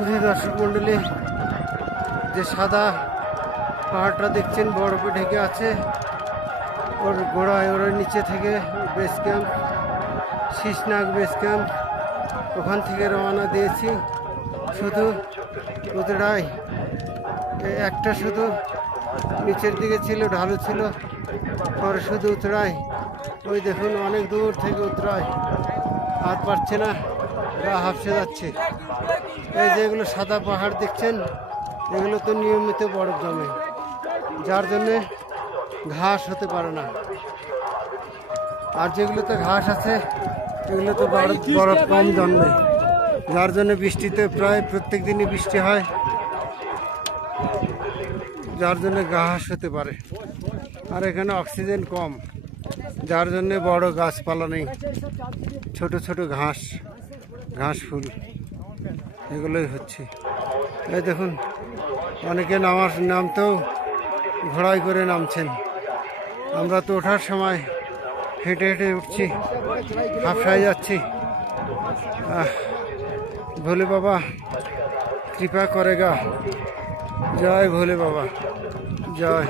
শুধু দর্শক মন্ডলী, যে সাদা পাহাড়টা দেখছেন বরফে ঢেকে আছে, ওর গোড়ায় ওর নিচে থেকে বেস ক্যাম্প, শীষনাগ বেস ক্যাম্প। ওখান থেকে রওনা দিয়েছি। শুধু উতরাই একটা শুধু নিচের দিকে ছিল, ঢালু ছিল, পরে শুধু উতরাই। ওই দেখুন অনেক দূর থেকে উতরাই, আর পারছে না, গা হাঁপসে যাচ্ছে। এই যেগুলো সাদা পাহাড় দেখছেন, এগুলো তো নিয়মিত বরফ জমে, যার জন্যে ঘাস হতে পারে না। আর যেগুলোতে ঘাস আছে এগুলো তো বরফ কম জন্মে, যার জন্য বৃষ্টিতে প্রায় প্রত্যেক দিনই বৃষ্টি হয়, যার জন্য ঘাস হতে পারে। আর এখানে অক্সিজেন কম, যার জন্য বড় গাছপালা নেই, ছোট ছোট ঘাস ফুল এগুলোই হচ্ছে। এই দেখুন অনেকে নামতেও ঘোড়ায় করে নামছেন। আমরা তো ওঠার সময় হেঁটে হেঁটে উঠছি, হাঁফড়ায় যাচ্ছি। ভোলে বাবা কৃপা করেগা। জয় ভোলে বাবা, জয়।